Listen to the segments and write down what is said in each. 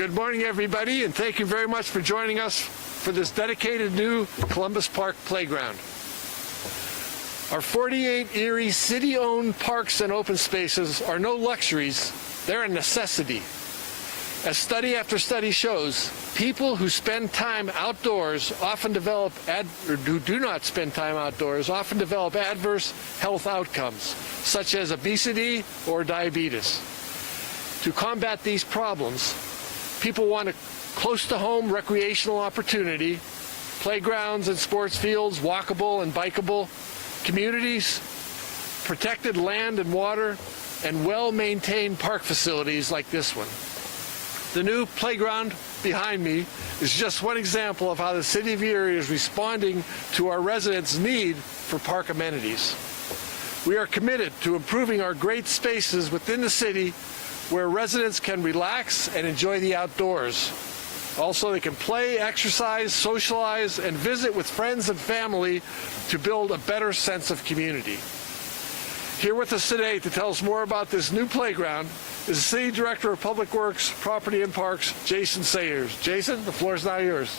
Good morning, everybody, and thank you very much for joining us for this dedicated new Columbus Park playground. Our 48 Erie city-owned parks and open spaces are no luxuries, they're a necessity. As study after study shows, people who spend time outdoors often develop, who do not spend time outdoors often develop adverse health outcomes, such as obesity or diabetes. To combat these problems, people want a close-to-home recreational opportunity, playgrounds and sports fields, walkable and bikeable, communities, protected land and water, and well-maintained park facilities like this one. The new playground behind me is just one example of how the City of Erie is responding to our residents' need for park amenities. We are committed to improving our great spaces within the city where residents can relax and enjoy the outdoors. Also, they can play, exercise, socialize, and visit with friends and family to build a better sense of community. Here with us today to tell us more about this new playground is the City Director of Public Works, Property and Parks, Jason Sayers. Jason, the floor is now yours.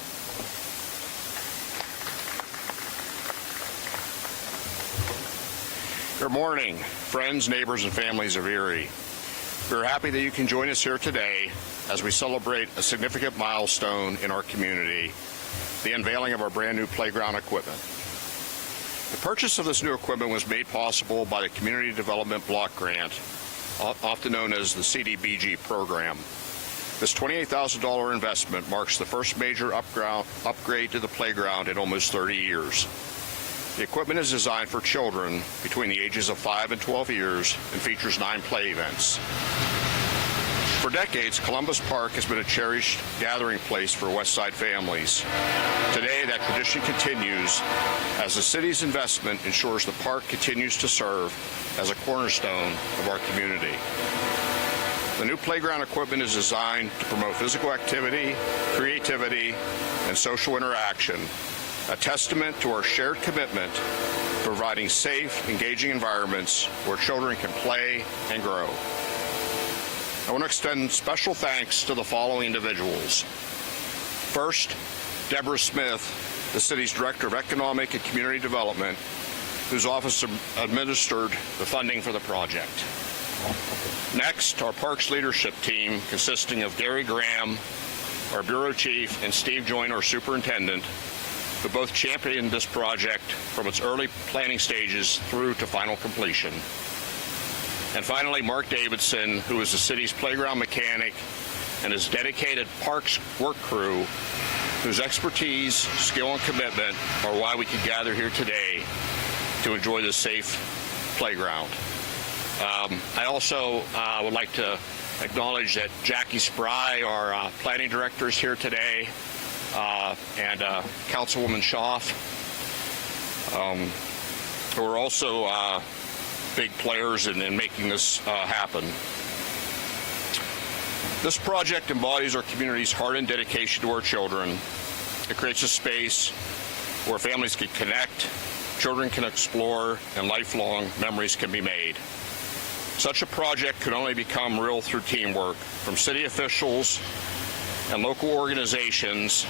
Good morning, friends, neighbors, and families of Erie. We're happy that you can join us here today as we celebrate a significant milestone in our community, the unveiling of our brand new playground equipment. The purchase of this new equipment was made possible by the Community Development Block Grant, often known as the CDBG program. This $28,000 investment marks the first major upgrade to the playground in almost 30 years. The equipment is designed for children between the ages of 5 and 12 years and features 9 play events. For decades, Columbus Park has been a cherished gathering place for West Side families. Today, that tradition continues as the city's investment ensures the park continues to serve as a cornerstone of our community. The new playground equipment is designed to promote physical activity, creativity, and social interaction, a testament to our shared commitment to providing safe, engaging environments where children can play and grow. I want to extend special thanks to the following individuals. First, Deborah Smith, the city's Director of Economic and Community Development, whose office administered the funding for the project. Next, our Parks leadership team, consisting of Gary Graham, our Bureau Chief, and Steve Joyner, our Superintendent, who both championed this project from its early planning stages through to final completion. And finally, Mark Davidson, who is the city's playground mechanic, and his dedicated parks work crew, whose expertise, skill, and commitment are why we can gather here today to enjoy this safe playground. I also would like to acknowledge that Jackie Spry, our planning director, is here today, and Councilwoman Schaaf, who are also big players in making this happen. This project embodies our community's heart and dedication to our children. It creates a space where families can connect, children can explore, and lifelong memories can be made. Such a project could only become real through teamwork from city officials and local organizations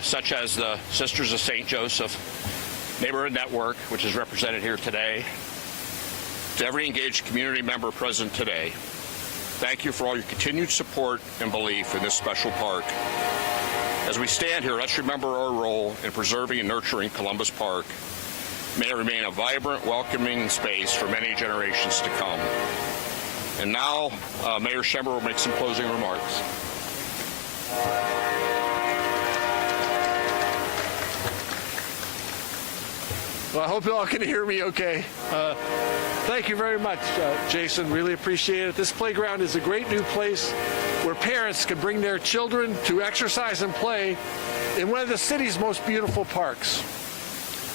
such as the Sisters of St. Joseph Neighborhood Network, which is represented here today, to every engaged community member present today. Thank you for all your continued support and belief in this special park. As we stand here, let's remember our role in preserving and nurturing Columbus Park. May it remain a vibrant, welcoming space for many generations to come. And now, Mayor Schember will make some closing remarks. Well, I hope you all can hear me okay. Thank you very much, Jason. Really appreciate it. This playground is a great new place where parents can bring their children to exercise and play in one of the city's most beautiful parks.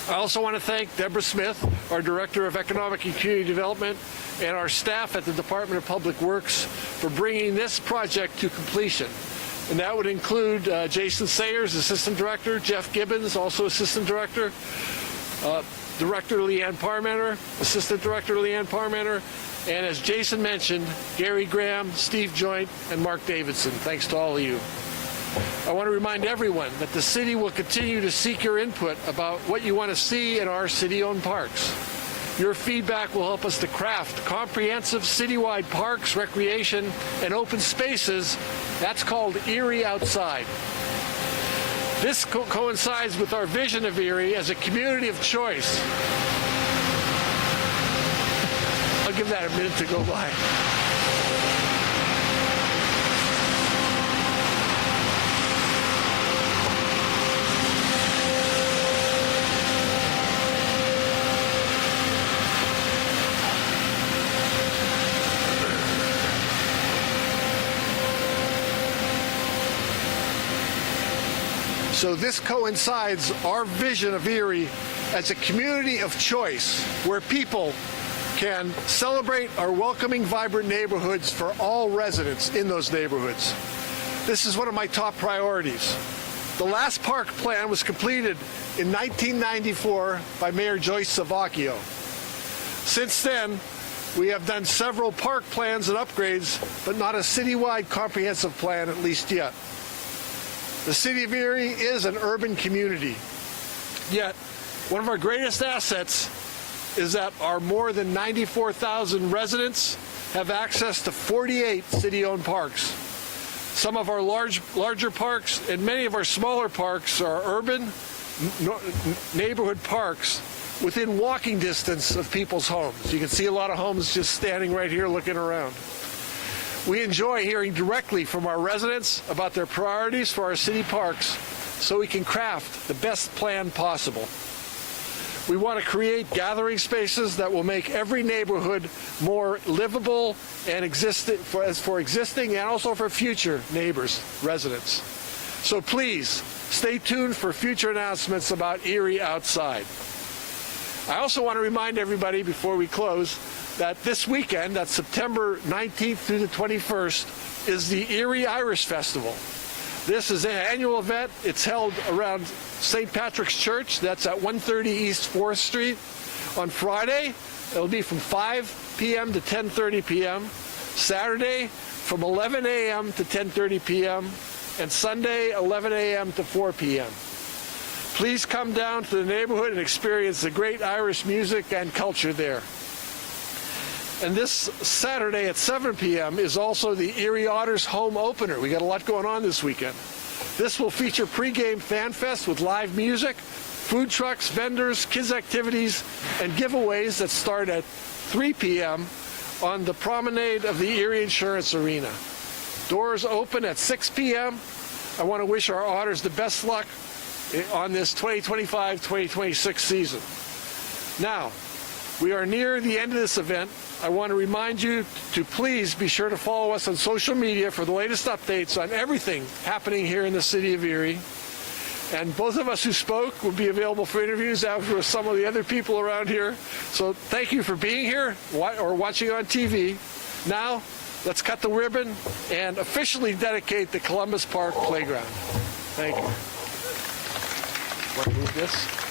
I also want to thank Deborah Smith, our Director of Economic and Community Development, and our staff at the Department of Public Works for bringing this project to completion. And that would include Jason Sayers, Assistant Director, Jeff Gibbons, also Assistant Director, Director Leanne Parmenter, Assistant Director Leanne Parmenter, And as Jason mentioned, Gary Graham, Steve Joint, and Mark Davidson. Thanks to all of you. I want to remind everyone that the city will continue to seek your input about what you want to see in our city-owned parks. Your feedback will help us to craft comprehensive citywide parks, recreation, and open spaces. That's called Erie Outside. This coincides with our vision of Erie as a community of choice. I'll give that a minute to go by. So this coincides our vision of Erie as a community of choice where people can celebrate our welcoming, vibrant neighborhoods for all residents in those neighborhoods. This is one of my top priorities. The last park plan was completed in 1994 by Mayor Joyce Savacchio. Since then, we have done several park plans and upgrades, but not a citywide comprehensive plan, at least yet. The city of Erie is an urban community, yet one of our greatest assets is that our more than 94,000 residents have access to 48 city-owned parks. Some of our larger parks and many of our smaller parks are urban neighborhood parks within walking distance of people's homes. You can see a lot of homes just standing right here looking around. We enjoy hearing directly from our residents about their priorities for our city parks so we can craft the best plan possible. We want to create gathering spaces that will make every neighborhood more livable and for existing and also for future neighbors, residents. So please, stay tuned for future announcements about Erie Outside. I also want to remind everybody before we close that this weekend, that's September 19th through the 21st, is the Erie Irish Festival. This is an annual event. It's held around St. Patrick's Church. That's at 130 East 4th Street. On Friday, it'll be from 5 p.m. to 10:30 p.m. Saturday, from 11 a.m. to 10:30 p.m. And Sunday, 11 a.m. to 4 p.m. Please come down to the neighborhood and experience the great Irish music and culture there. And this Saturday at 7 p.m. is also the Erie Otters home opener. We got a lot going on this weekend. This will feature pregame fan fest with live music, food trucks, vendors, kids activities, and giveaways that start at 3 p.m. on the promenade of the Erie Insurance Arena. Doors open at 6 p.m. I want to wish our Otters the best luck on this 2025-2026 season. Now, we are near the end of this event. I want to remind you to please be sure to follow us on social media for the latest updates on everything happening here in the city of Erie. And both of us who spoke will be available for interviews after with some of the other people around here. So thank you for being here or watching on TV. Now, let's cut the ribbon and officially dedicate the Columbus Park Playground. Thank you. Want to move this?